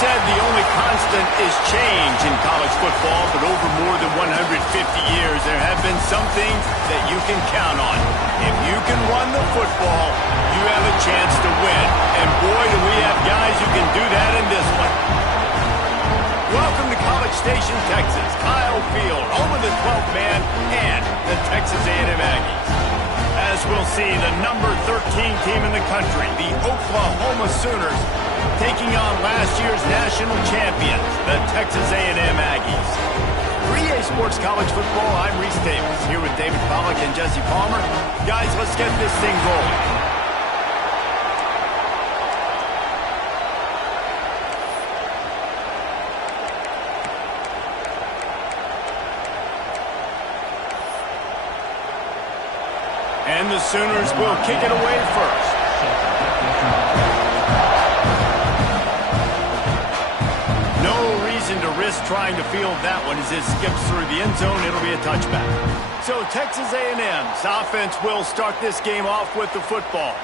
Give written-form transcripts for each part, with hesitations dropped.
said the only constant is change in college football, but over more than 150 years, there have been some things that you can count on. If you can run the football, you have a chance to win. And boy, do we have guys who can do that in this one. Welcome to College Station, Texas. Kyle Field, home of the 12th man and the Texas A&M Aggies. As we'll see, the number 13 team in the country, the Oklahoma Sooners, taking on last year's national champions, the Texas A&M Aggies. 3A Sports College Football, I'm Reese Davis, here with David Pollack and Jesse Palmer. Guys, let's get this thing rolling. And the Sooners will kick it away first. No reason to risk trying to field that one as it skips through the end zone. It'll be a touchback. So Texas A&M's offense will start this game off with the football.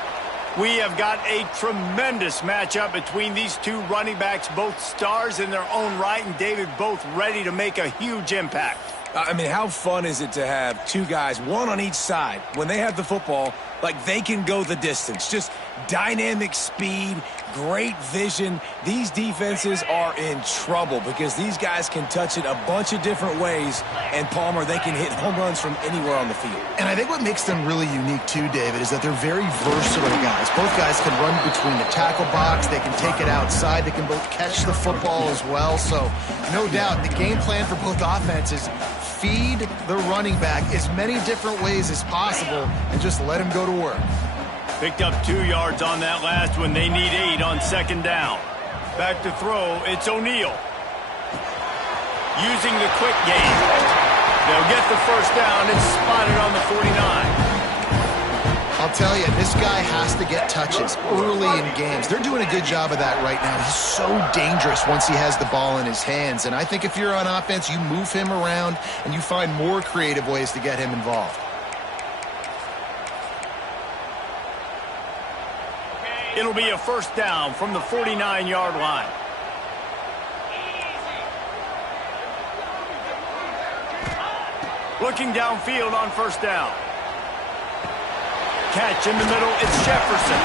We have got a tremendous matchup between these two running backs, both stars in their own right, and David, both ready to make a huge impact. I mean, how fun is it to have two guys, one on each side, when they have the football, like they can go the distance. Just dynamic speed, great vision. These defenses are in trouble because these guys can touch it a bunch of different ways, and Palmer, they can hit home runs from anywhere on the field. And I think what makes them really unique too, David, is that they're very versatile guys. Both guys can run between the tackle box. They can take it outside. They can both catch the football as well. So, no doubt, the game plan for both offenses, feed the running back as many different ways as possible and just let him go to work. Picked up 2 yards on that last one. They need 8 on second down. Back to throw. It's O'Neal. Using the quick game. They'll get the first down. It's spotted on the 49. I'll tell you, this guy has to get touches early in games. They're doing a good job of that right now. He's so dangerous once he has the ball in his hands. And I think if you're on offense, you move him around and you find more creative ways to get him involved. It'll be a first down from the 49-yard line. Looking downfield on first down. Catch in the middle, it's Jefferson.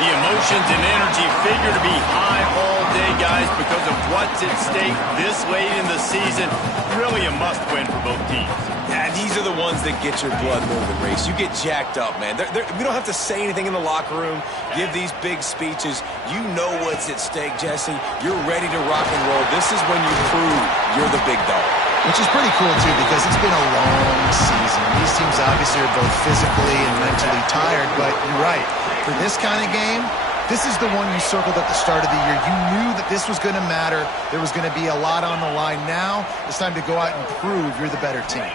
The emotions and energy figure to be high all day, guys, because of what's at stake this late in the season. Really a must-win for both teams. Yeah, these are the ones that get your blood moving, Reese. You get jacked up, man. We don't have to say anything in the locker room, give these big speeches. You know what's at stake, Jesse. You're ready to rock and roll. This is when you prove you're the big dog. Which is pretty cool, too, because it's been a long season. These teams obviously are both physically and mentally tired, but you're right. For this kind of game, this is the one you circled at the start of the year. You knew that this was going to matter. There was going to be a lot on the line. Now it's time to go out and prove you're the better team.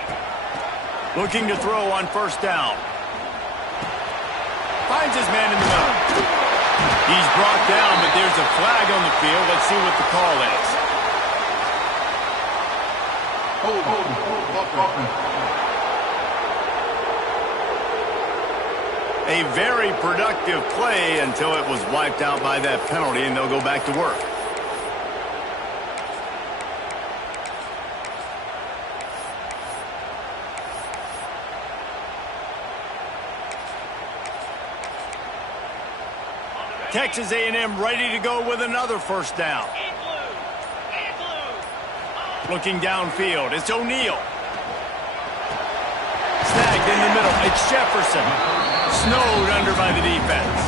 Looking to throw on first down. Finds his man in the middle. He's brought down, but there's a flag on the field. Let's see what the call is. A very productive play until it was wiped out by that penalty, and they'll go back to work. Texas A&M ready to go with another first down. Looking downfield, it's O'Neal. Snagged in the middle, it's Jefferson. Snowed under by the defense.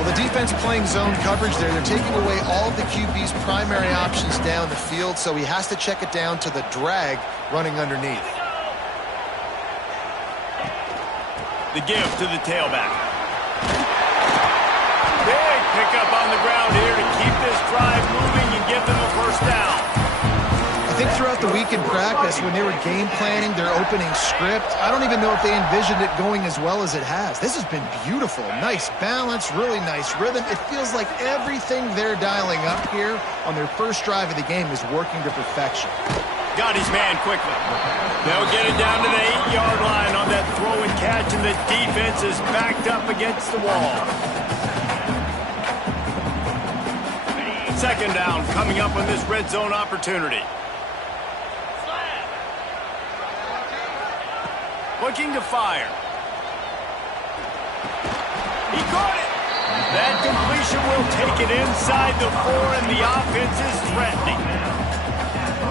Well, the defense playing zone coverage there. They're taking away all of the QB's primary options down the field, so he has to check it down to the drag running underneath. The give to the tailback. Big pickup on the ground here to keep this drive moving and give them a first down. I think throughout the week in practice, when they were game planning their opening script, I don't even know if they envisioned it going as well as it has. This has been beautiful. Nice balance, really nice rhythm. It feels like everything they're dialing up here on their first drive of the game is working to perfection. Got his man quickly. They'll get it down to the 8-yard line on that throw and catch, and the defense is backed up against the wall. Second down coming up on this red zone opportunity. Looking to fire. He caught it. That completion will take it inside the 4, and the offense is threatening.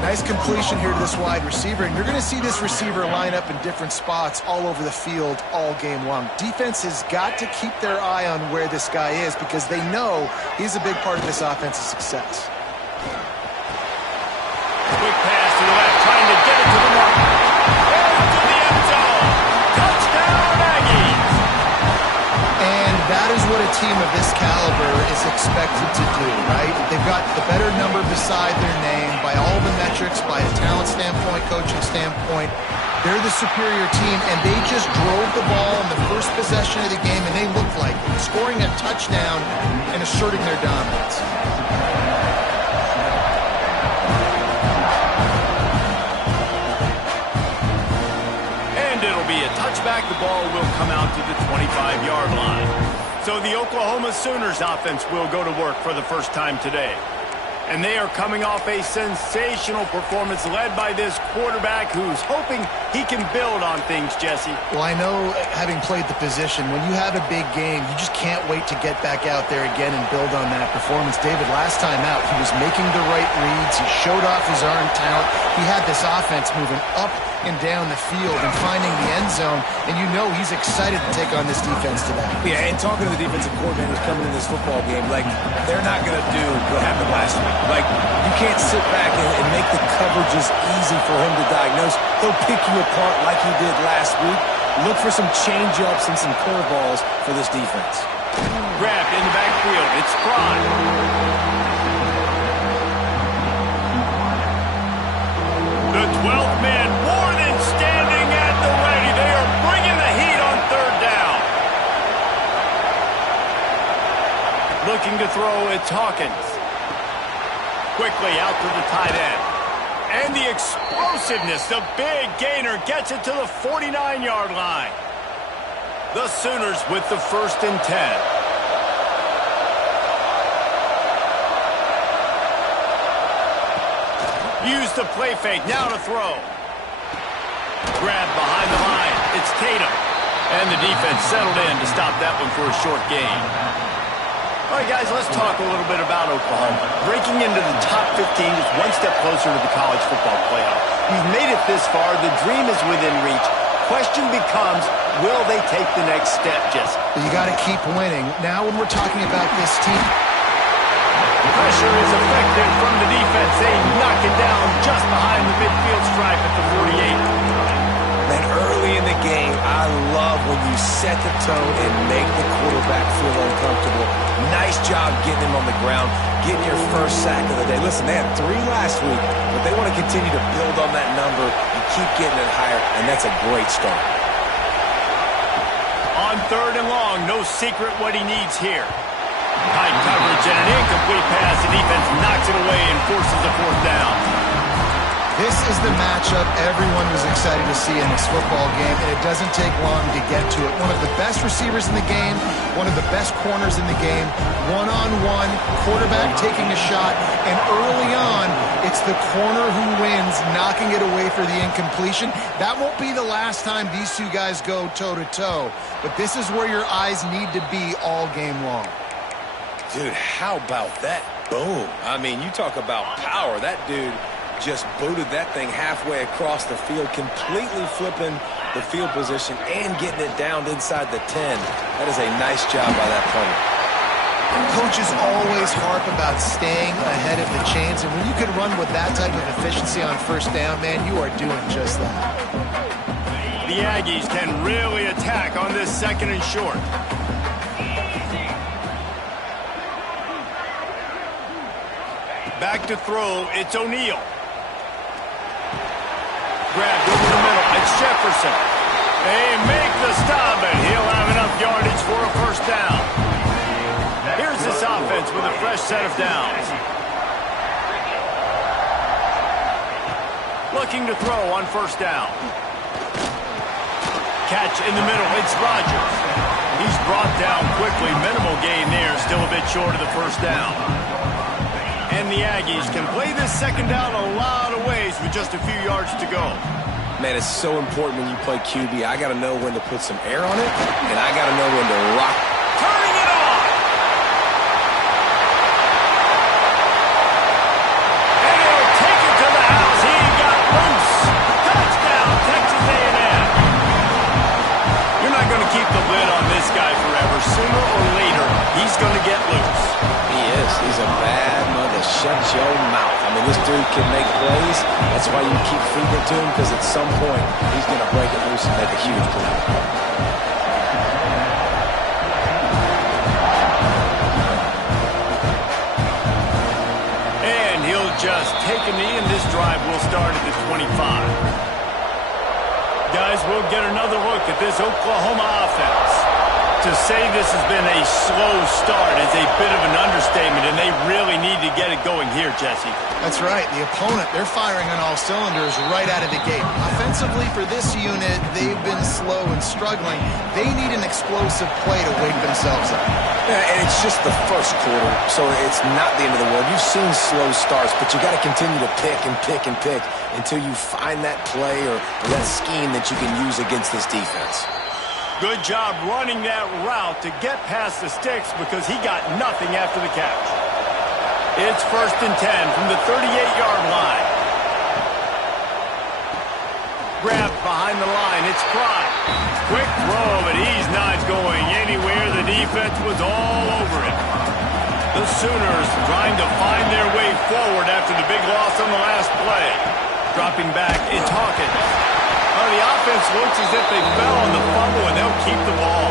Nice completion here to this wide receiver, and you're going to see this receiver line up in different spots all over the field all game long. Defense has got to keep their eye on where this guy is because they know he's a big part of this offense's success. Quick pass to the left, trying to get it to the mark. Into the end zone. Touchdown, Aggies. And that is what a team of this caliber is expected to do, right? They've got the better number beside their name by all the metrics, by a talent standpoint, coaching standpoint. They're the superior team, and they just drove the ball in the first possession of the game, and they looked like scoring a touchdown and asserting their dominance. Touchback, the ball will come out to the 25-yard line. So the Oklahoma Sooners offense will go to work for the first time today. And they are coming off a sensational performance led by this quarterback who's hoping he can build on things, Jesse. Well, I know, having played the position, when you have a big game, you just can't wait to get back out there again and build on that performance. David, last time out, he was making the right reads. He showed off his arm talent. He had this offense moving up and down the field and finding the end zone, and you know he's excited to take on this defense today. Yeah, and talking to the defensive coordinators coming in this football game, like, they're not going to do what happened last week. Like, you can't sit back and make the coverages easy for him to diagnose. He'll pick you apart like he did last week. Look for some change-ups and some curveballs for this defense. Grabbed in the backfield. It's Prime. The 12th man more than standing at the ready. They are bringing the heat on third down. Looking to throw, it's Hawkins. Quickly out to the tight end. And the explosiveness, the big gainer gets it to the 49-yard line. The Sooners with the 1st and 10. Use the play fake, now to throw. Grab behind the line, it's Tatum. And the defense settled in to stop that one for a short gain. All right, guys, let's talk a little bit about Oklahoma. Breaking into the top 15 is one step closer to the college football playoff. You've made it this far. The dream is within reach. Question becomes, will they take the next step, Jesse? You got to keep winning. Now when we're talking about this team, pressure is effective from the defense. They knock it down just behind the midfield stripe at the 48. Man, early in the game, I love when you set the tone and make the quarterback feel uncomfortable. Nice job getting him on the ground, getting your first sack of the day. Listen, they had 3 last week, but they want to continue to build on that number and keep getting it higher, and that's a great start. On 3rd and long, no secret what he needs here. Tight coverage and an incomplete pass. The defense knocks it away and forces the 4th down. this is the matchup everyone was excited to see in this football game, and it doesn't take long to get to it. One of the best receivers in the game, one of the best corners in the game, one-on-one, quarterback taking a shot, and early on, it's the corner who wins, knocking it away for the incompletion. That won't be the last time these two guys go toe-to-toe, but this is where your eyes need to be all game long. Dude, how about that? Boom. I mean, you talk about power. That dude just booted that thing halfway across the field, completely flipping the field position and getting it down inside the 10. That is a nice job by that punter. Coaches always harp about staying ahead of the chains, and when you can run with that type of efficiency on first down, man, you are doing just that. The Aggies can really attack on this 2nd and short. Back to throw, it's O'Neal. Grabbed over the middle, it's Jefferson. They make the stop, and he'll have enough yardage for a first down. Here's this offense with a fresh set of downs. Looking to throw on first down. Catch in the middle, it's Rodgers. He's brought down quickly, minimal gain there, still a bit short of the first down. And the Aggies can play this second down a lot of ways with just a few yards to go. Man, it's so important when you play QB. I got to know when to put some air on it, and I got to know when to rock. Turning it on! And he'll take it to the house. He got loose. Touchdown, Texas A&M. You're not going to keep the lid on this guy forever. Sooner or later, he's going to get loose. He is. He's a bad mother. Shut your mouth. I mean, this dude can make plays. That's why you keep feeding it to him, because at some point, he's going to break it loose and make a huge play. And he'll just take a knee, and this drive will start at the 25. Guys, we'll get another look at this Oklahoma offense. To say this has been a slow start is a bit of an understatement, and they really need to get it going here, Jesse. That's right. The opponent, they're firing on all cylinders right out of the gate. Offensively, for this unit, they've been slow and struggling. They need an explosive play to wake themselves up. Yeah, and it's just the first quarter, so it's not the end of the world. You've seen slow starts, but you got to continue to pick and pick and pick until you find that play or that scheme that you can use against this defense. Good job running that route to get past the sticks because he got nothing after the catch. It's 1st and 10 from the 38-yard line. Grabbed behind the line. It's Pride. Quick throw, but he's not going anywhere. The defense was all over him. The Sooners trying to find their way forward after the big loss on the last play. Dropping back, it's Hawkins. The offense looks as if they fell on the fumble, and they'll keep the ball.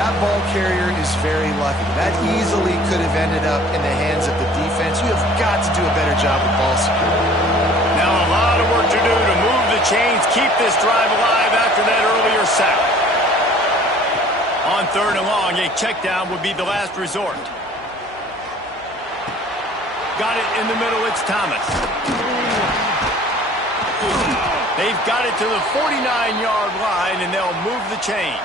That ball carrier is very lucky. That easily could have ended up in the hands of the defense. You have got to do a better job with ball security. Now a lot of work to do to move the chains, keep this drive alive after that earlier sack. On 3rd and long, a check down would be the last resort. Got it in the middle, it's Thomas. They've got it to the 49-yard line, and they'll move the chains.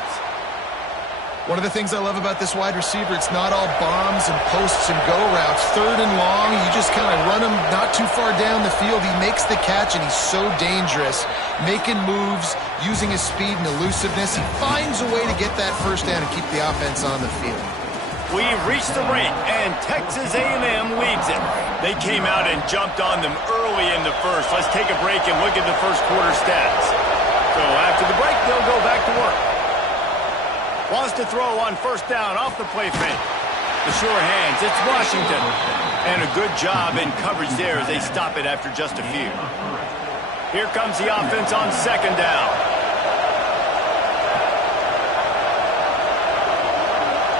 One of the things I love about this wide receiver, it's not all bombs and posts and go routes. 3rd and long, you just kind of run him not too far down the field. He makes the catch, and he's so dangerous, making moves, using his speed and elusiveness. He finds a way to get that first down and keep the offense on the field. We've reached the break, and Texas A&M leads it. They came out and jumped on them early in the first. Let's take a break and look at the first quarter stats. So after the break, they'll go back to work. Wants to throw on 1st down off the play fake. The sure hands, it's Washington. And a good job in coverage there as they stop it after just a few. Here comes the offense on 2nd down.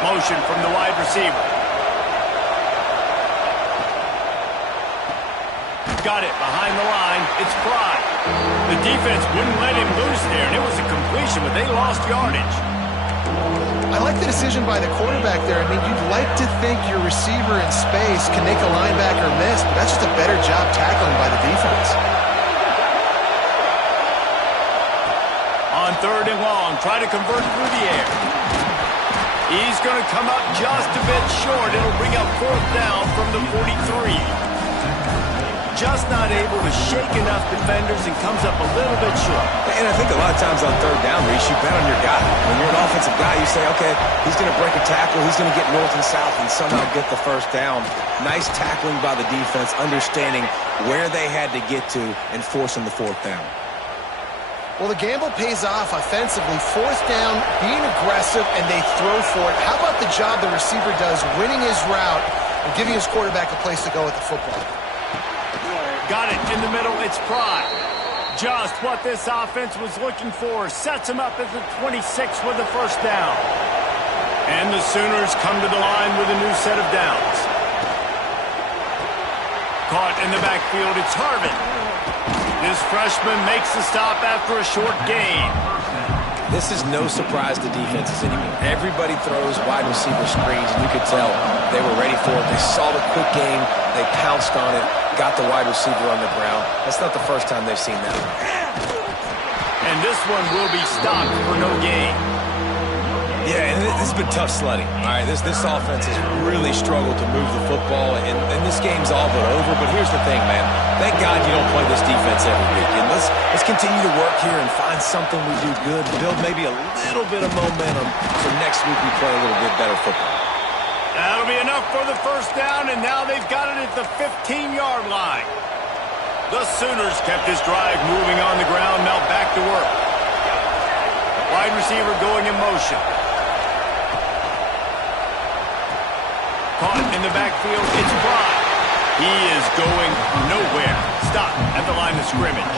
Motion from the wide receiver. Got it behind the line. It's Pride. The defense wouldn't let him loose there, and it was a completion, but they lost yardage. I like the decision by the quarterback there. I mean, you'd like to think your receiver in space can make a linebacker miss, but that's just a better job tackling by the defense. On 3rd and long, try to convert through the air. He's going to come up just a bit short. It'll bring up 4th down from the 43. Just not able to shake enough defenders and comes up a little bit short. And I think a lot of times on 3rd down, Reese, you bet on your guy. When you're an offensive guy, you say, okay, he's going to break a tackle, he's going to get north and south and somehow get the 1st down. Nice tackling by the defense, understanding where they had to get to and forcing the 4th down. Well, the gamble pays off offensively. 4th down, being aggressive, and they throw for it. How about the job the receiver does, winning his route and giving his quarterback a place to go with the football? Got it in the middle, it's Pride. Just what this offense was looking for. Sets him up at the 26 with the 1st down. And the Sooners come to the line with a new set of downs. Caught in the backfield, it's Harvin. This freshman makes the stop after a short gain. This is no surprise to defenses anymore. Everybody throws wide receiver screens, and you could tell they were ready for it. They saw the quick game. They pounced on it, got the wide receiver on the ground. That's not the first time they've seen that. And this one will be stopped for no gain. Yeah, and This has been tough sledding. All right, this offense has really struggled to move the football, and this game's all but over. But here's the thing, man. Thank God you don't play this defense every week. And let's continue to work here and find something we do good, build maybe a little bit of momentum so next week we play a little bit better football. That'll be enough for the first down, and now they've got it at the 15-yard line. The Sooners kept this drive moving on the ground. Now back to work. Wide receiver going in motion. Caught in the backfield. It's Fry. He is going nowhere. Stop at the line of scrimmage.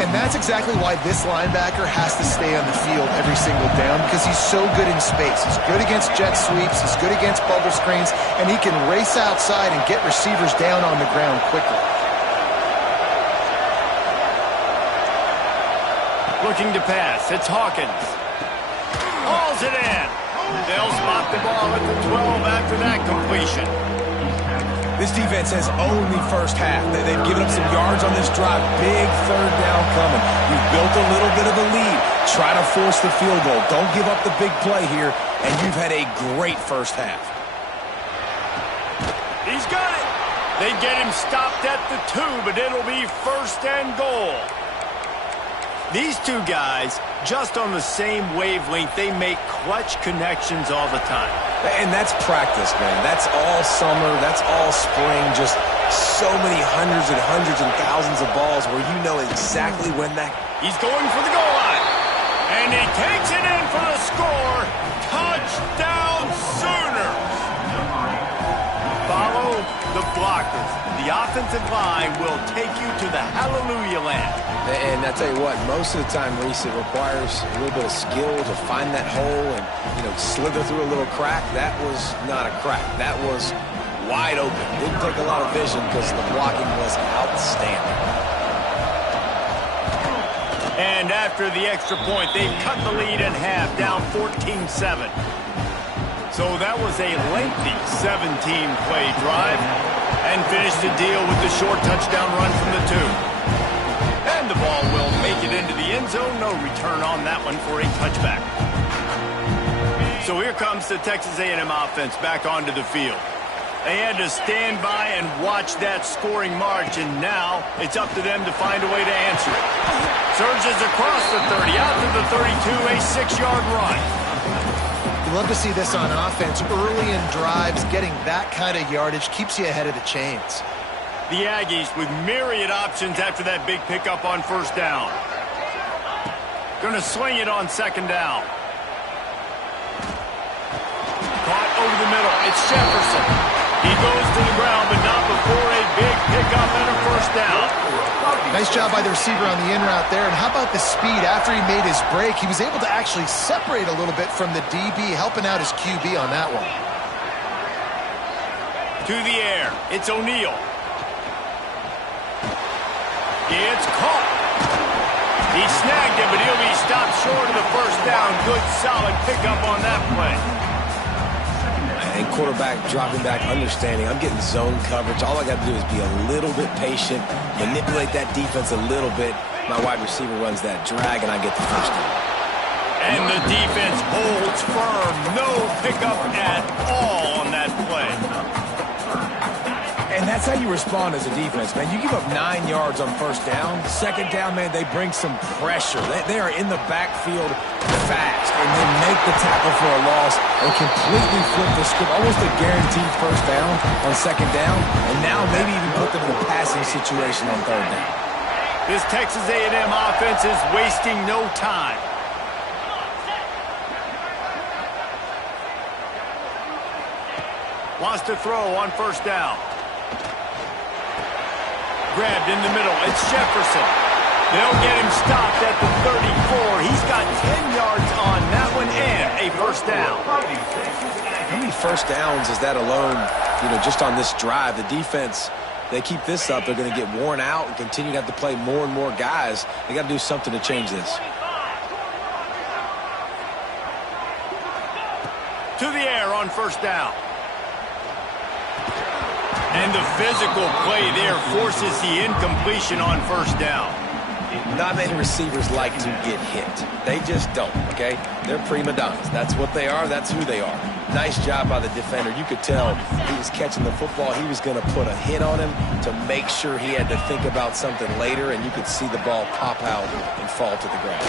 And that's exactly why this linebacker has to stay on the field every single down, because he's so good in space. He's good against jet sweeps. He's good against bubble screens. And he can race outside and get receivers down on the ground quickly. Looking to pass. It's Hawkins. Hauls it in. They'll spot the ball at the 12 after that completion. This defense has owned the first half. They've given up some yards on this drive. Big third down coming. You've built a little bit of a lead. Try to force the field goal. Don't give up the big play here, and you've had a great first half. He's got it. They get him stopped at the 2, but it'll be first and goal. These two guys, just on the same wavelength, they make clutch connections all the time. And that's practice, man. That's all summer. That's all spring. Just so many hundreds and thousands of balls where you know exactly when that... He's going for the goal line. And he takes it in for the score. Touchdown, Sooners. Follow the blockers. The offensive line will take you to the hallelujah land. And I tell you what, most of the time, Reese, it requires a little bit of skill to find that hole and, slither through a little crack. That was not a crack. That was wide open. Didn't take a lot of vision because the blocking was outstanding. And after the extra point, they've cut the lead in half, down 14-7. So that was a lengthy 17-play drive and finished the deal with the short touchdown run from the 2. And the ball will make it into the end zone. No return on that one for a touchback. So here comes the Texas A&M offense back onto the field. They had to stand by and watch that scoring march, and now it's up to them to find a way to answer it. Surges across the 30, out to the 32, a 6-yard run. You love to see this on offense. Early in drives, getting that kind of yardage keeps you ahead of the chains. The Aggies with myriad options after that big pickup on first down. Going to sling it on second down. Caught over the middle. It's Jefferson. He goes to the ground, but not before a big pickup and a first down. Nice job by the receiver on the in route there. And how about the speed after he made his break? He was able to actually separate a little bit from the DB, helping out his QB on that one. To the air. It's O'Neal. It's caught. He snagged it, but he'll be stopped short of the first down. Good, solid pickup on that play. And quarterback dropping back, understanding I'm getting zone coverage. All I got to do is be a little bit patient, manipulate that defense a little bit. My wide receiver runs that drag, and I get the first down. And the defense holds firm. No pickup at all on that play. And that's how you respond as a defense, man. You give up 9 yards on first down. Second down, man, they bring some pressure. They are in the backfield fast, and they make the tackle for a loss and completely flip the script. Almost a guaranteed first down on second down, and now maybe even put them in a passing situation on third down. This Texas A&M offense is wasting no time. Wants to throw on first down. Grabbed in the middle. It's Jefferson. They'll get him stopped at the 34. He's got 10 yards on that one and a first down. How many first downs is that alone, just on this drive? The defense, they keep this up, they're going to get worn out and continue to have to play more and more guys. They got to do something to change this. To the air on first down. And the physical play there forces the incompletion on first down. Not many receivers like to get hit. They just don't, okay? They're prima donnas. That's what they are. That's who they are. Nice job by the defender. You could tell he was catching the football. He was going to put a hit on him to make sure he had to think about something later, and you could see the ball pop out and fall to the ground.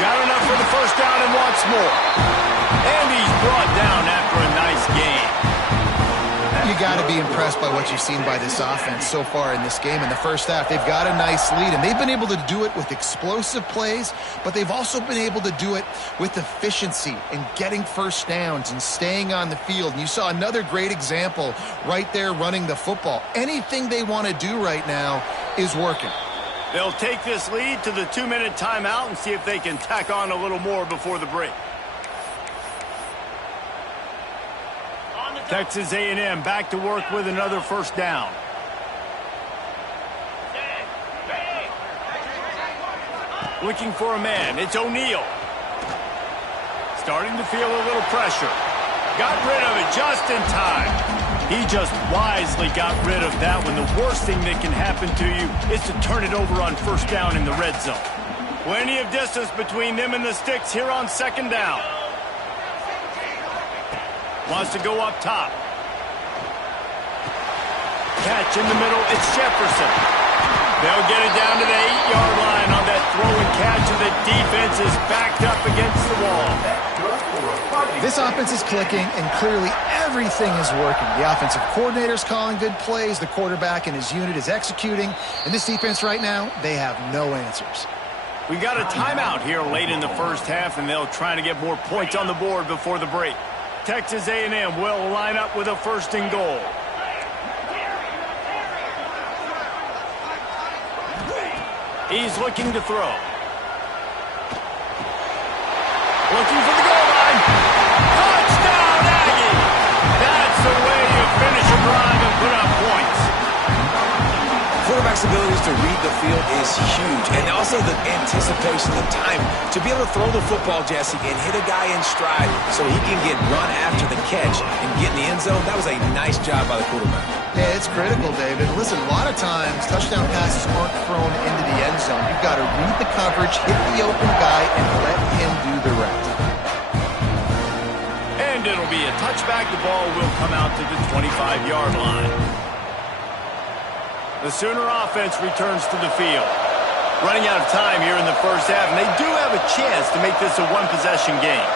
Got enough for the first down and wants more. And he's brought down after a nice game. You got to be impressed by what you've seen by this offense so far in this game. In the first half, they've got a nice lead, and they've been able to do it with explosive plays, but they've also been able to do it with efficiency and getting first downs and staying on the field. And you saw another great example right there running the football. Anything they want to do right now is working. They'll take this lead to the 2-minute timeout and see if they can tack on a little more before the break. Texas A&M back to work with another first down. Looking for a man. It's O'Neal. Starting to feel a little pressure. Got rid of it just in time. He just wisely got rid of that one. The worst thing that can happen to you is to turn it over on first down in the red zone. Plenty of distance between them and the sticks here on second down. Wants to go up top. Catch in the middle. It's Jefferson. They'll get it down to the 8-yard line on that throw and catch, and the defense is backed up against the wall. This offense is clicking, and clearly everything is working. The offensive coordinator's calling good plays. The quarterback and his unit is executing. And this defense right now, they have no answers. We got a timeout here late in the first half, and they'll try to get more points on the board before the break. Texas A&M will line up with a first and goal. He's looking to throw. Looking for the goal line. Touchdown, Aggie! That's the way you finish a drive and put up points. Quarterback's abilities to read the field is huge, and also the anticipation, the time to be able to throw the football, Jesse, and hit a guy in stride so he can get run after the catch and get in the end zone. That was a nice job by the quarterback. Yeah, it's critical, David. Listen, a lot of times touchdown passes aren't thrown into the end zone. You've got to read the coverage, hit the open guy, and let him do the rest. And it'll be a touchback. The ball will come out to the 25-yard line. The Sooner offense returns to the field. Running out of time here in the first half, and they do have a chance to make this a one-possession game.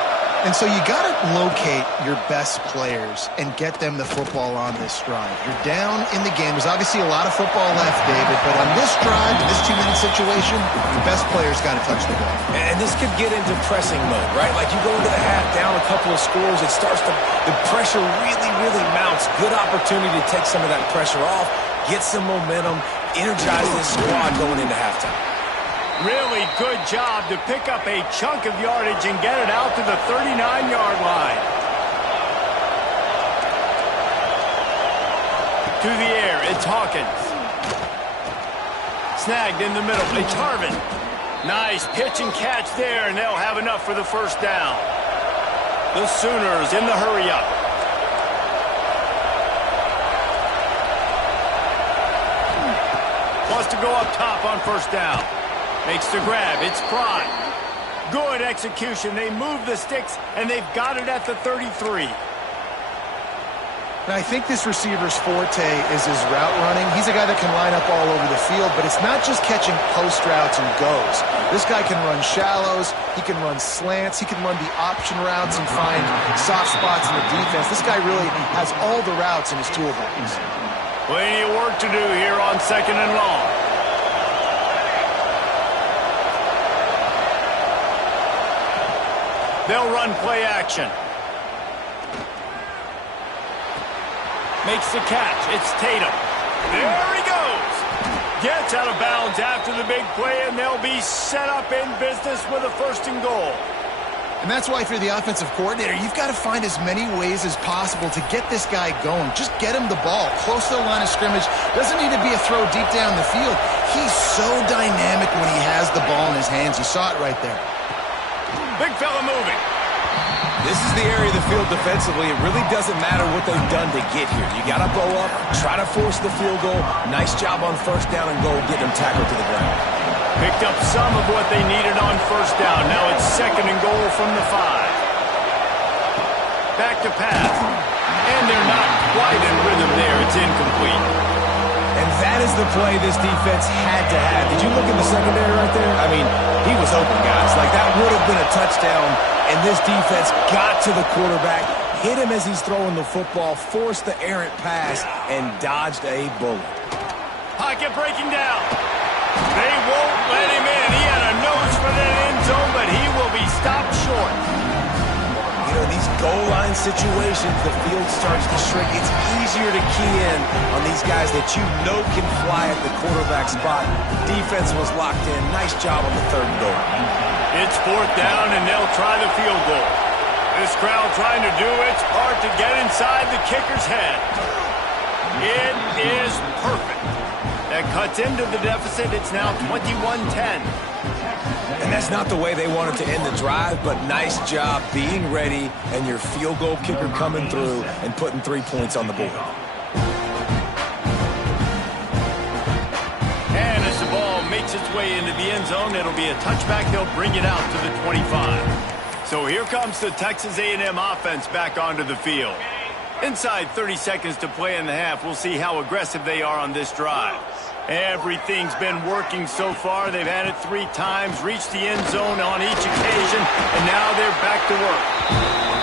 And so you got to locate your best players and get them the football on this drive. You're down in the game. There's obviously a lot of football left, David, but on this drive, in this 2-minute situation, your best players got to touch the ball. And this could get into pressing mode, right? Like you go into the half, down a couple of scores, it starts to, the pressure really, really mounts. Good opportunity to take some of that pressure off, get some momentum, energize this squad going into halftime. Really good job to pick up a chunk of yardage and get it out to the 39-yard line. To the air, it's Hawkins. Snagged in the middle, it's Harvin. Nice pitch and catch there, and they'll have enough for the first down. The Sooners in the hurry-up. Wants to go up top on first down. Makes the grab. It's Prime. Good execution. They move the sticks, and they've got it at the 33. And I think this receiver's forte is his route running. He's a guy that can line up all over the field, but it's not just catching post routes and goes. This guy can run shallows. He can run slants. He can run the option routes and find soft spots in the defense. This guy really has all the routes in his toolbox. Plenty of work to do here on second and long. They'll run play action. Makes the catch. It's Tatum. There he goes. Gets out of bounds after the big play, and they'll be set up in business with a first and goal. And that's why if you're the offensive coordinator, you've got to find as many ways as possible to get this guy going. Just get him the ball close to the line of scrimmage. Doesn't need to be a throw deep down the field. He's so dynamic when he has the ball in his hands. You saw it right there. Big fella moving. This is the area of the field defensively. It really doesn't matter what they've done to get here. You got to bow up, try to force the field goal. Nice job on first down and goal, getting them tackled to the ground. Picked up some of what they needed on first down. Now it's 2nd and goal from the 5. Back to pass. And they're not quite in rhythm there. It's incomplete. And that is the play this defense had to have. Did you look at the secondary right there? I mean, he was open, guys. Like, that would have been a touchdown, and this defense got to the quarterback, hit him as he's throwing the football, forced the errant pass, and dodged a bullet. Pocket breaking down. They won't let him in. He had a nose for that end zone, but he will be stopped short. You know, these goal line situations, the field starts to shrink. It's easier to key in on these guys that you know can fly at the quarterback spot. Defense was locked in. Nice job on the 3rd and goal. It's 4th down, and they'll try the field goal. This crowd trying to do its part to get inside the kicker's head. It is perfect. That cuts into the deficit. It's now 21-10. And that's not the way they wanted to end the drive, but nice job being ready and your field goal kicker coming through and putting 3 points on the board. And as the ball makes its way into the end zone, it'll be a touchback. They'll bring it out to the 25. So here comes the Texas A&M offense back onto the field. Inside 30 seconds to play in the half, we'll see how aggressive they are on this drive. Everything's been working so far. They've had it 3 times, reached the end zone on each occasion, and now they're back to work.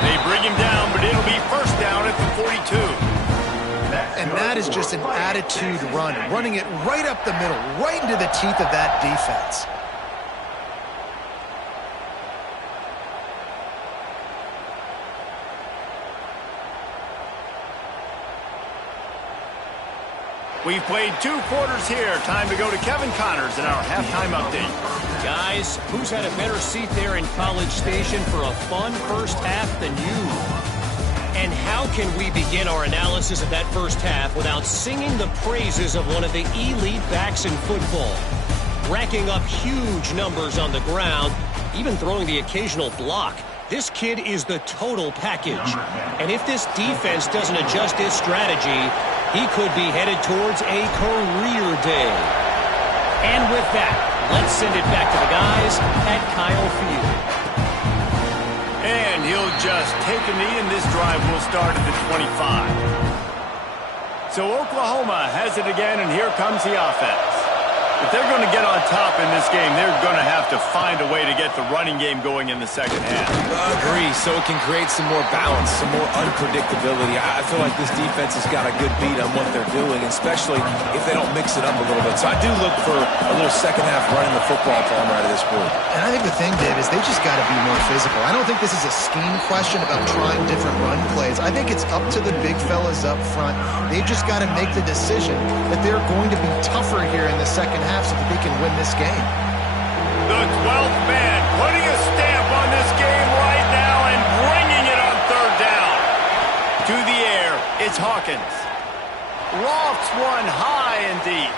They bring him down, but it'll be 1st down at the 42. And that is just an attitude run, running it right up the middle, right into the teeth of that defense. We've played 2 quarters here. Time to go to Kevin Connors in our halftime update. Guys, who's had a better seat there in College Station for a fun first half than you? And how can we begin our analysis of that first half without singing the praises of one of the elite backs in football? Racking up huge numbers on the ground, even throwing the occasional block. This kid is the total package. And if this defense doesn't adjust its strategy, he could be headed towards a career day. And with that, let's send it back to the guys at Kyle Field. And he'll just take a knee, and this drive will start at the 25. So Oklahoma has it again, and here comes the offense. If they're going to get on top in this game, they're going to have to find a way to get the running game going in the second half. Agree, so it can create some more balance, some more unpredictability. I feel like this defense has got a good beat on what they're doing, especially if they don't mix it up a little bit. So I do look for a little second half running the football from right of this group. And I think the thing, Dave, is they just got to be more physical. I don't think this is a scheme question about trying different run plays. I think it's up to the big fellas up front. They've just got to make the decision that they're going to be tougher here in the second half so that they can win this game. The 12th man putting a stamp on this game right now and bringing it on 3rd down. To the air, it's Hawkins. Lofts one high and deep.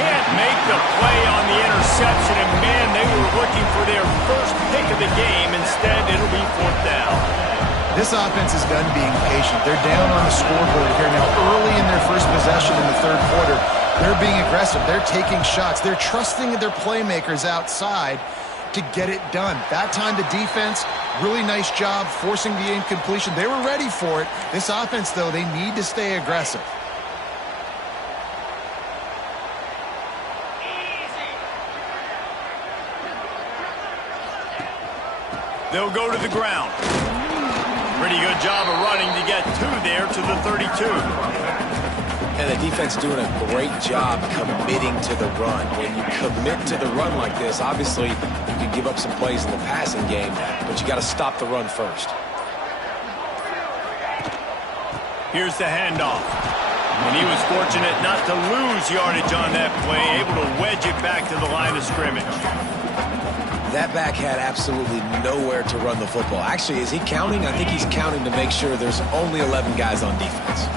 Can't make the play on the interception, and man, they were looking for their first pick of the game. Instead, it'll be 4th down. This offense is done being patient. They're down on the scoreboard here now early in their first possession in the 3rd quarter. They're being aggressive. They're taking shots. They're trusting their playmakers outside to get it done. That time, the defense, really nice job forcing the incompletion. They were ready for it. This offense, though, they need to stay aggressive. They'll go to the ground. Pretty good job of running to get 2 there to the 32. And the defense doing a great job committing to the run. When you commit to the run like this, obviously you can give up some plays in the passing game, but you got to stop the run first. Here's the handoff. And he was fortunate not to lose yardage on that play, able to wedge it back to the line of scrimmage. That back had absolutely nowhere to run the football. Actually, is he counting? I think he's counting to make sure there's only 11 guys on defense.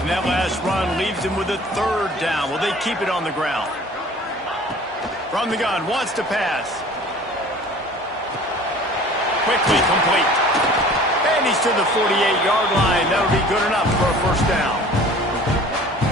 And that last run leaves him with a 3rd down. Will they keep it on the ground? From the gun, wants to pass. Quickly complete. And he's to the 48-yard line. That'll be good enough for a first down.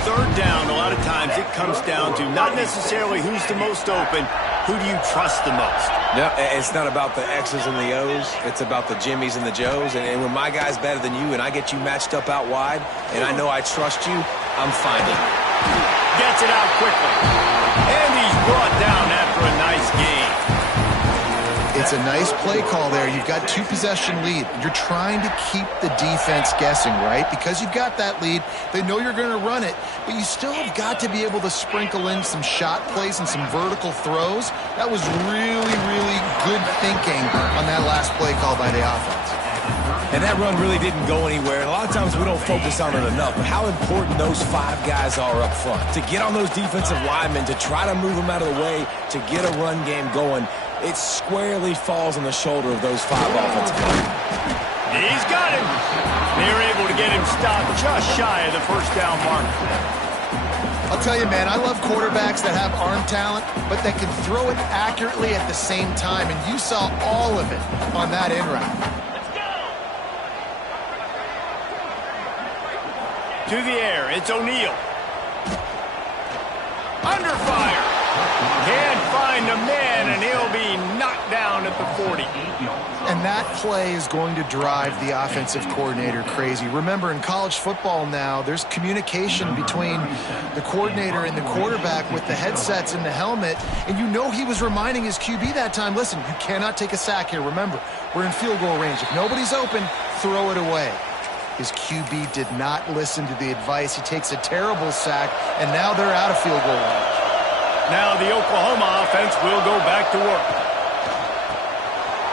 Third down, a lot of times it comes down to not necessarily who's the most open, who do you trust the most? No, it's not about the X's and the O's. It's about the Jimmies and the Joes. And when my guy's better than you and I get you matched up out wide and I know I trust you, I'm finding you. Gets it out quickly. And he's brought down after a nice game. It's a nice play call there. You've got 2-possession lead. You're trying to keep the defense guessing, right? Because you've got that lead, they know you're going to run it, but you still have got to be able to sprinkle in some shot plays and some vertical throws. That was really, really good thinking on that last play call by the offense. And that run really didn't go anywhere. And a lot of times we don't focus on it enough. But how important those 5 guys are up front. To get on those defensive linemen, to try to move them out of the way, to get a run game going, it squarely falls on the shoulder of those 5 offensive linemen. He's got him. They're able to get him stopped just shy of the first down mark. I'll tell you, man, I love quarterbacks that have arm talent, but that can throw it accurately at the same time. And you saw all of it on that in route. To the air, it's O'Neal. Under fire. Can't find a man, and he'll be knocked down at the 40. And that play is going to drive the offensive coordinator crazy. Remember, in college football now, there's communication between the coordinator and the quarterback with the headsets and the helmet, and you know he was reminding his QB that time, listen, you cannot take a sack here. Remember, we're in field goal range. If nobody's open, throw it away. His QB did not listen to the advice. He takes a terrible sack, and now they're out of field goal range. Now the Oklahoma offense will go back to work.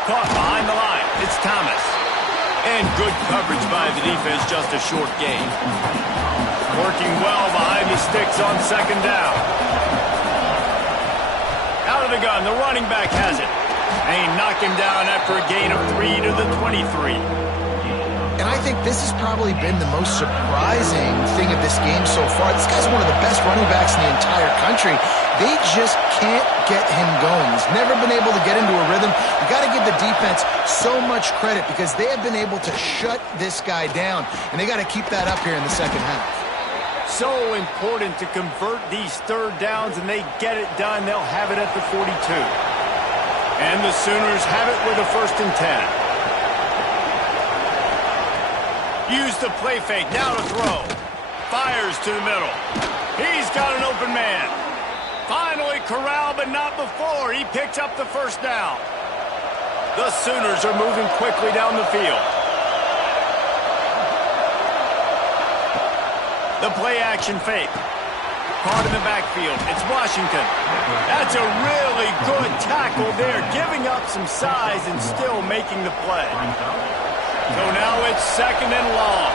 Caught behind the line. It's Thomas. And good coverage by the defense, just a short gain. Working well behind the sticks on second down. Out of the gun, the running back has it. And he knocked him down after a gain of 3 to the 23. And I think this has probably been the most surprising thing of this game so far. This guy's one of the best running backs in the entire country. They just can't get him going. He's never been able to get into a rhythm. You got to give the defense so much credit because they have been able to shut this guy down, and they got to keep that up here in the second half. So important to convert these third downs, and they get it done. They'll have it at the 42. And the Sooners have it with a 1st and 10. Use the play fake, now to throw. Fires to the middle. He's got an open man. Finally corralled, but not before. He picks up the first down. The Sooners are moving quickly down the field. The play action fake. Caught in the backfield. It's Washington. That's a really good tackle there, giving up some size and still making the play. So now it's 2nd and long.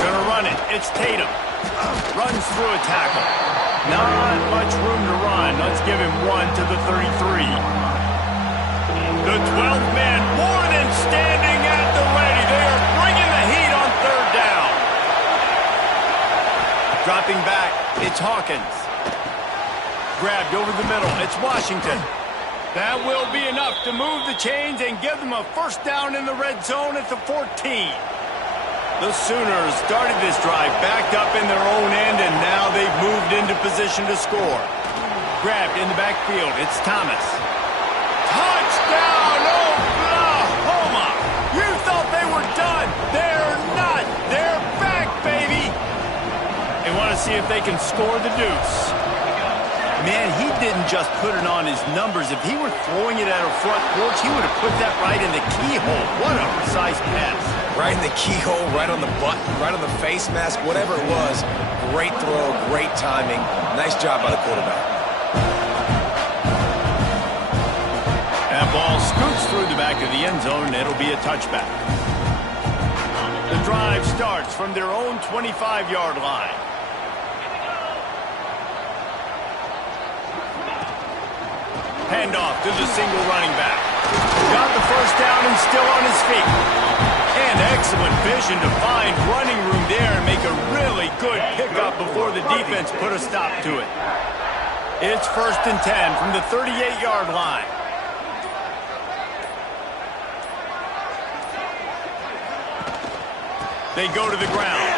Gonna run it. It's Tatum. Runs through a tackle. Not much room to run. Let's give him 1 to the 33. The 12th man more than standing at the ready. They are bringing the heat on 3rd down. Dropping back. It's Hawkins. Grabbed over the middle. It's Washington. That will be enough to move the chains and give them a first down in the red zone at the 14. The Sooners started this drive backed up in their own end, and now they've moved into position to score. Grabbed in the backfield. It's Thomas. Touchdown, Oklahoma! You thought they were done. They're not. They're back, baby. They want to see if they can score the deuce. Man, he didn't just put it on his numbers. If he were throwing it at a front porch, he would have put that right in the keyhole. What a precise pass. Right in the keyhole, right on the button, right on the face mask, whatever it was. Great throw, great timing. Nice job by the quarterback. That ball scoots through the back of the end zone, and it'll be a touchback. The drive starts from their own 25-yard line. Handoff to the single running back. Got the first down and still on his feet. And excellent vision to find running room there and make a really good pickup before the defense put a stop to it. It's 1st and 10 from the 38-yard line. They go to the ground.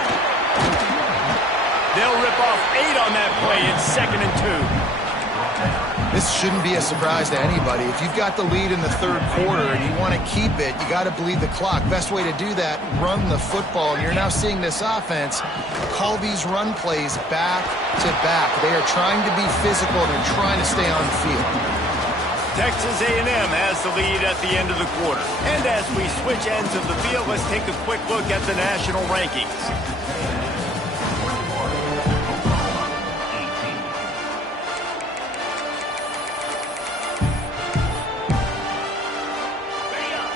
They'll rip off 8 on that play. It's 2nd and 2. This shouldn't be a surprise to anybody. If you've got the lead in the third quarter and you want to keep it, you got to bleed the clock. Best way to do that, run the football. And you're now seeing this offense call these run plays back to back. They are trying to be physical and they're trying to stay on the field. Texas A&M has the lead at the end of the quarter. And as we switch ends of the field, let's take a quick look at the national rankings.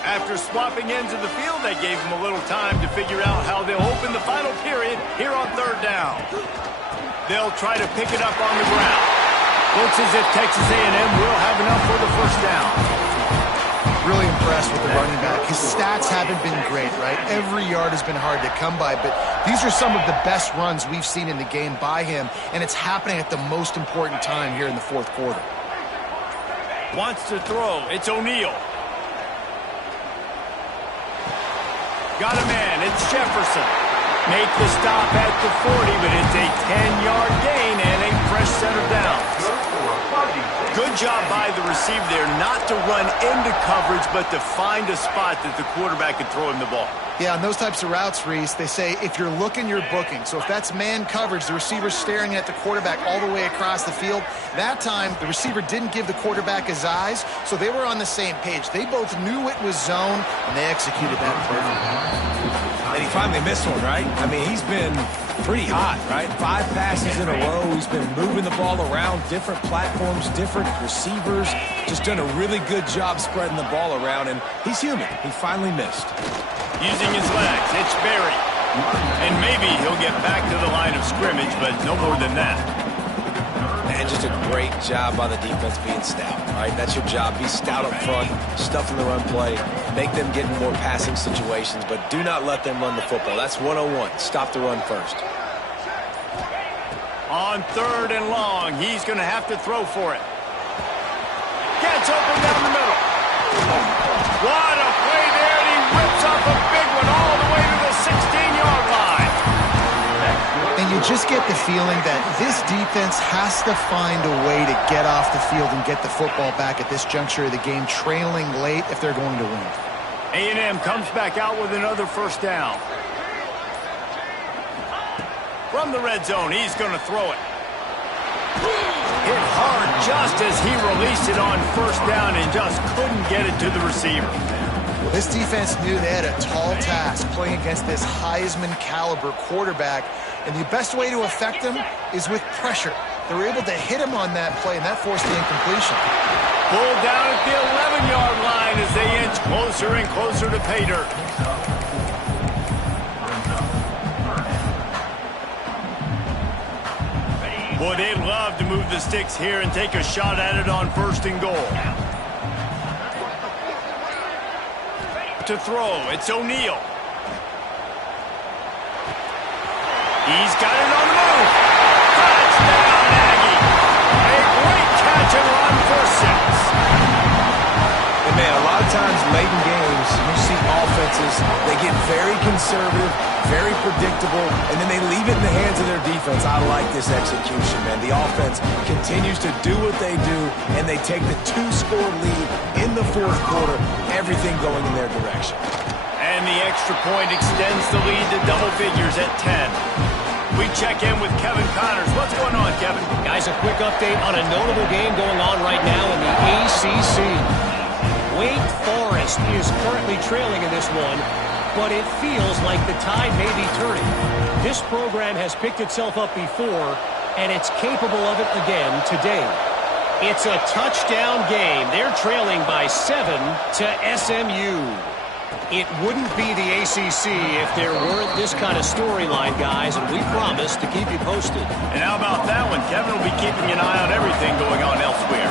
After swapping ends of the field, that gave them a little time to figure out how they'll open the final period here on 3rd down. They'll try to pick it up on the ground. Looks as if Texas A&M will have enough for the 1st down. Really impressed with the running back. His stats haven't been great, right? Every yard has been hard to come by, but these are some of the best runs we've seen in the game by him, and it's happening at the most important time here in the 4th quarter. Wants to throw. It's O'Neal. Got a man. It's Jefferson. Make the stop at the 40, but it's a 10-yard gain and a fresh set of downs. Good job by the receiver there not to run into coverage, but to find a spot that the quarterback can throw him the ball. Yeah, on those types of routes, Reese, they say if you're looking, you're booking. So if that's man coverage, the receiver's staring at the quarterback all the way across the field. That time, the receiver didn't give the quarterback his eyes, so they were on the same page. They both knew it was zone, and they executed that perfectly. And he finally missed one, right? I mean, he's been pretty hot, right? 5 passes in a row. He's been moving the ball around, different platforms, different receivers. Just done a really good job spreading the ball around, and he's human. He finally missed. Using his legs, it's Berry. And maybe he'll get back to the line of scrimmage, but no more than that. And just a great job by the defense being stout, right? That's your job. Be stout up front, stuff in the run play, make them get in more passing situations, but do not let them run the football. That's 101. Stop the run first. On 3rd and long, he's going to have to throw for it. Gets open down the middle. What a play there, and he rips off a big one all the way to the 16-yard line. And you just get the feeling that this defense has to find a way to get off the field and get the football back at this juncture of the game, trailing late if they're going to win. A&M comes back out with another 1st down. From the red zone, he's going to throw it. Hit hard just as he released it on 1st down and just couldn't get it to the receiver. Well, this defense knew they had a tall task playing against this Heisman caliber quarterback. And the best way to affect him is with pressure. They were able to hit him on that play, and that forced the incompletion. Pulled down at the 11-yard line as they inch closer and closer to pay dirt. Boy, they'd love to move the sticks here and take a shot at it on 1st and goal. To throw, it's O'Neal. He's got it on the move. Touchdown, Aggie. A great catch and run for 6. And man, a lot of times late in games, you see offenses, they get very conservative, very predictable, and then they leave it in the hands of their defense. I like this execution, man. The offense continues to do what they do, and they take the 2-score lead in the 4th quarter, everything going in their direction. And the extra point extends the lead to double figures at 10. We check in with Kevin Connors. What's going on, Kevin? Guys, a quick update on a notable game going on right now in the ACC. Wake Forest is currently trailing in this one, but it feels like the tide may be turning. This program has picked itself up before, and it's capable of it again today. It's a touchdown game. They're trailing by 7 to SMU. It wouldn't be the ACC if there weren't this kind of storyline, guys, and we promise to keep you posted. And how about that one? Kevin will be keeping an eye on everything going on elsewhere.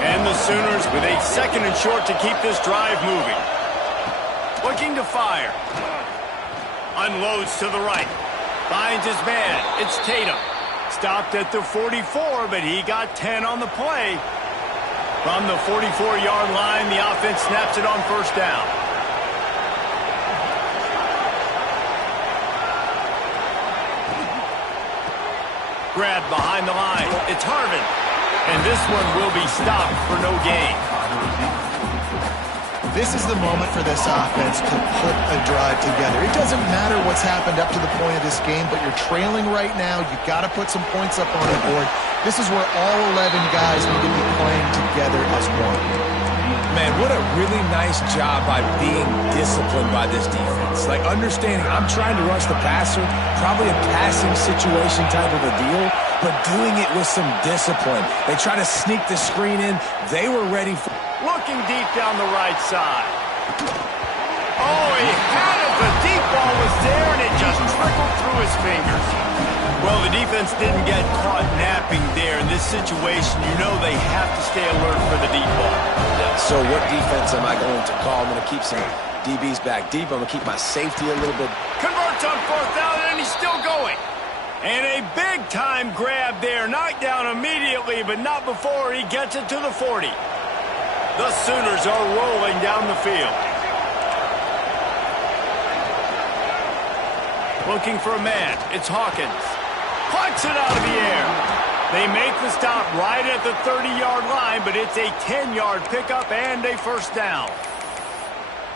And the Sooners with a 2nd and short to keep this drive moving. Looking to fire. Unloads to the right. Finds his man. It's Tatum. Stopped at the 44, but he got 10 on the play. From the 44-yard line, the offense snaps it on first down. Grab behind the line. It's Harvin. And this one will be stopped for no gain. This is the moment for this offense to put a drive together. It doesn't matter what's happened up to the point of this game, but you're trailing right now. You've got to put some points up on the board. This is where all 11 guys need to be playing together as one. Man, what a really nice job by being disciplined by this defense. Like, understanding I'm trying to rush the passer, probably a passing situation type of a deal, but doing it with some discipline. They try to sneak the screen in. They were ready for... Looking deep down the right side. Oh, he had it. The deep ball was there, and it just trickled through his fingers. Well, the defense didn't get caught napping there. In this situation, you know they have to stay alert for the deep ball. So what defense am I going to call? I'm going to keep some DBs back deep. I'm going to keep my safety a little bit. Converts on fourth down, and he's still going. And a big-time grab there. Knocked down immediately, but not before he gets it to the 40. The Sooners are rolling down the field. Looking for a man. It's Hawkins. Plucks it out of the air. They make the stop right at the 30-yard line, but it's a 10-yard pickup and a first down.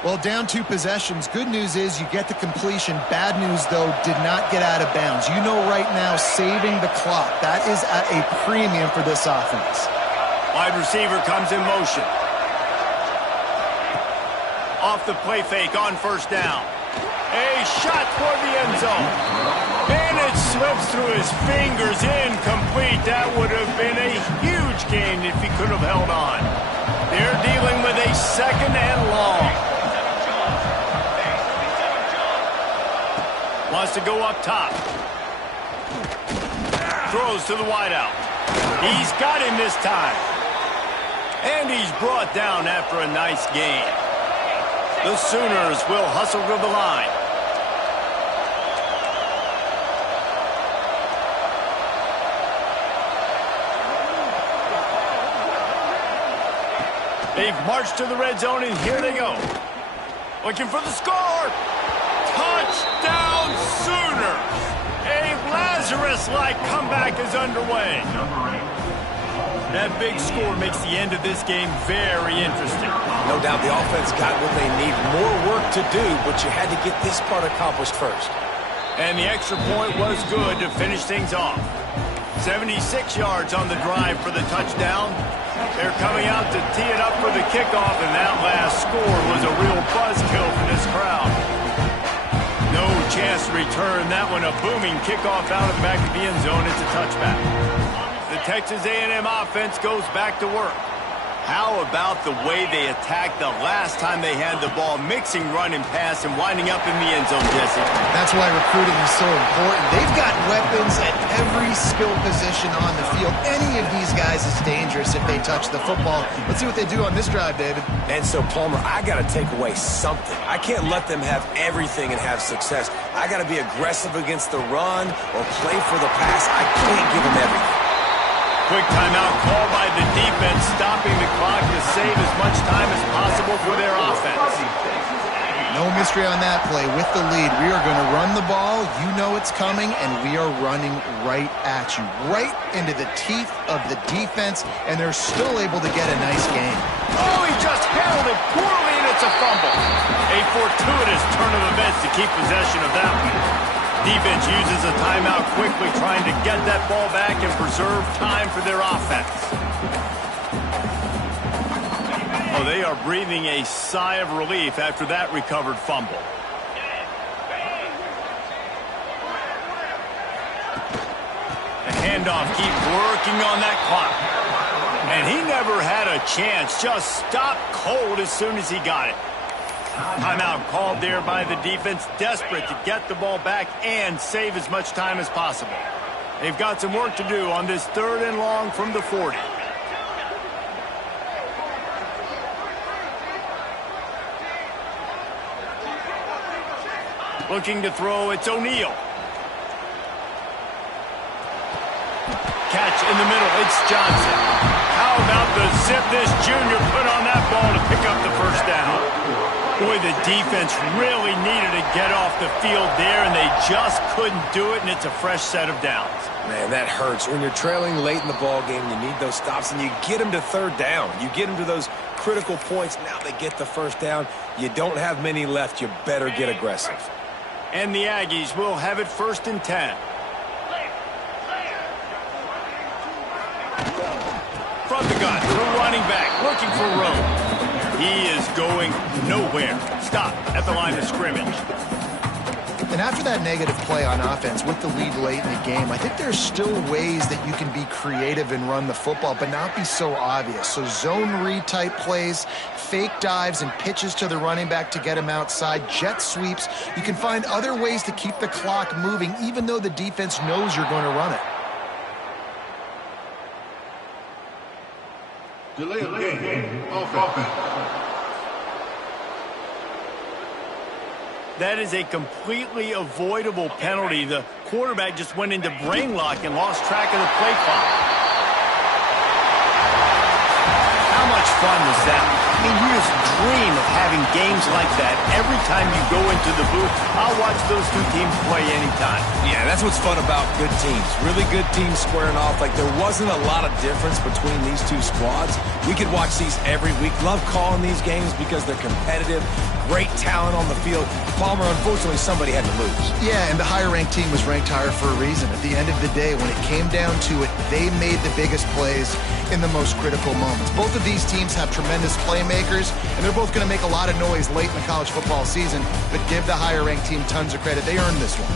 Well, down 2 possessions. Good news is you get the completion. Bad news, though, did not get out of bounds. You know right now, saving the clock. That is at a premium for this offense. Wide receiver comes in motion. Off the play fake on first down. A shot toward the end zone. And it slips through his fingers, incomplete. That would have been a huge gain if he could have held on. They're dealing with a second and long. Wants to go up top. Throws to the wideout. He's got him this time. And he's brought down after a nice gain. The Sooners will hustle to the line. They've marched to the red zone, and here they go. Looking for the score. Touchdown, Sooners! A Lazarus-like comeback is underway. That big score makes the end of this game very interesting. No doubt the offense got what they need. More work to do, but you had to get this part accomplished first. And the extra point was good to finish things off. 76 yards on the drive for the touchdown. They're coming out to tee it up for the kickoff, and that last score was a real buzzkill for this crowd. No chance to return that one. A booming kickoff out of the back of the end zone. It's a touchback. The Texas A&M offense goes back to work. How about the way they attacked the last time they had the ball, mixing run and pass and winding up in the end zone, Jesse? That's why recruiting is so important. They've got weapons at every skill position on the field. Any of these guys is dangerous if they touch the football. Let's see what they do on this drive, David. And so, Palmer, I got to take away something. I can't let them have everything and have success. I got to be aggressive against the run or play for the pass. I can't give them everything. Quick timeout called by the defense, stopping the clock to save as much time as possible for their offense. No mystery on that play. With the lead, we are going to run the ball. You know it's coming, and we are running right at you, right into the teeth of the defense, and they're still able to get a nice game. Oh, he just handled it poorly, and it's a fumble. A fortuitous turn of events to keep possession of that one. Defense uses a timeout quickly, trying to get that ball back and preserve time for their offense. Oh, they are breathing a sigh of relief after that recovered fumble. The handoff keeps working on that clock. And he never had a chance, just stopped cold as soon as he got it. Timeout called there by the defense, desperate to get the ball back and save as much time as possible. They've got some work to do on this 3rd and long from the 40. Looking to throw, it's O'Neal. in the middle. It's Johnson. How about the zip this junior put on that ball to pick up the first down? Boy, the defense really needed to get off the field there, and they just couldn't do it, and it's a fresh set of downs. Man, that hurts. When you're trailing late in the ball game, you need those stops, and you get them to third down. You get them to those critical points. Now they get the first down. You don't have many left. You better get aggressive. And the Aggies will have it 1st and 10. From the gun, the running back looking for room. He is going nowhere. Stop at the line of scrimmage. And after that negative play on offense with the lead late in the game, I think there's still ways that you can be creative and run the football, but not be so obvious. So zone read type plays, fake dives and pitches to the running back to get him outside, jet sweeps. You can find other ways to keep the clock moving, even though the defense knows you're going to run it. Delay of game, offense. That is a completely avoidable penalty. The quarterback just went into brain lock and lost track of the play clock. How much fun was that? I mean, you just dream of having games like that every time you go into the booth. I'll watch those two teams play anytime. Yeah, that's what's fun about good teams. Really good teams squaring off. Like, there wasn't a lot of difference between these two squads. We could watch these every week. Love calling these games because they're competitive. Great talent on the field. Palmer, unfortunately, somebody had to lose. Yeah, and the higher-ranked team was ranked higher for a reason. At the end of the day, when it came down to it, they made the biggest plays in the most critical moments. Both of these teams have tremendous playmakers, and they're both going to make a lot of noise late in the college football season, but give the higher-ranked team tons of credit. They earned this one.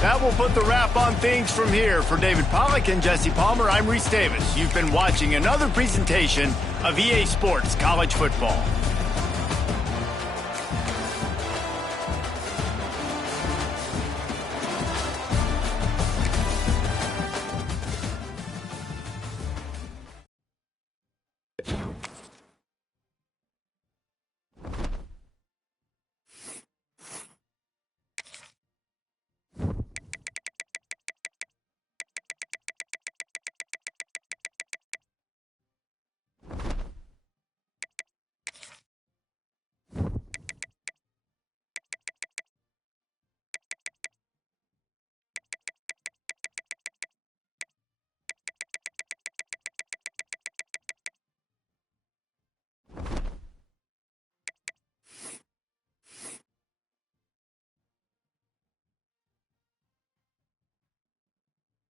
That will put the wrap on things from here. For David Pollack and Jesse Palmer, I'm Reese Davis. You've been watching another presentation of EA Sports College Football.